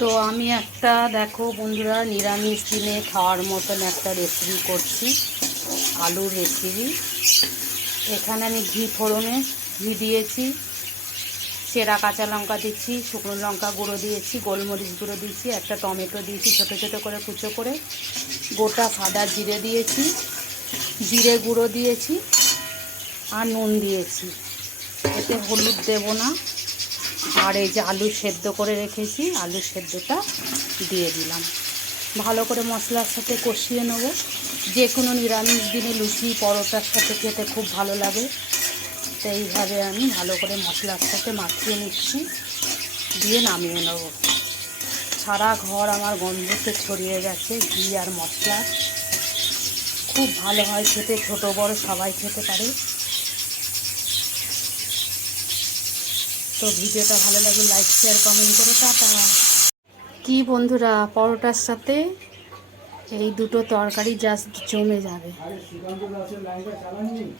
তো আমি একটা দেখো বন্ধুরা নিরামিষ দিনে খাওয়ার মতন একটা রেসিপি করছি, আলুর রেসিপি। এখানে আমি ফোড়নে ঘি দিয়েছি, চেরা কাঁচা লঙ্কা দিচ্ছি, শুকনো লঙ্কা গুঁড়ো দিয়েছি, গোলমরিচ গুঁড়ো দিয়েছি, একটা টমেটো দিয়েছি ছোটো ছোটো করে কুচো করে, গোটা সাদা জিরে দিয়েছি, জিরে গুঁড়ো দিয়েছি আর নুন দিয়েছি। এতে হলুদ দেব না। আর এই যে আলু সেদ্ধ করে রেখেছি, আলু সেদ্ধটা দিয়ে দিলাম। ভালো করে মশলার সাথে কষিয়ে নেব। যে কোনো নিরামিষ দিনে লুচি পরোটার সাথে খেতে খুব ভালো লাগে। তো এইভাবে আমি ভালো করে মশলার সাথে মাখিয়ে নিচ্ছি, দিয়ে নামিয়ে নেব। সারা ঘর আমার গন্ধতে ছড়িয়ে গেছে ঘি আর মশলা। খুব ভালো হয় খেতে, ছোটো বড় সবাই খেতে পারে। তো ভিডিওটা ভালো লাগলে লাইক শেয়ার কমেন্ট করে টাটা। কি বন্ধুরা, পরোটার সাথে এই দুটো তরকারি জাস্ট জমে যাবে।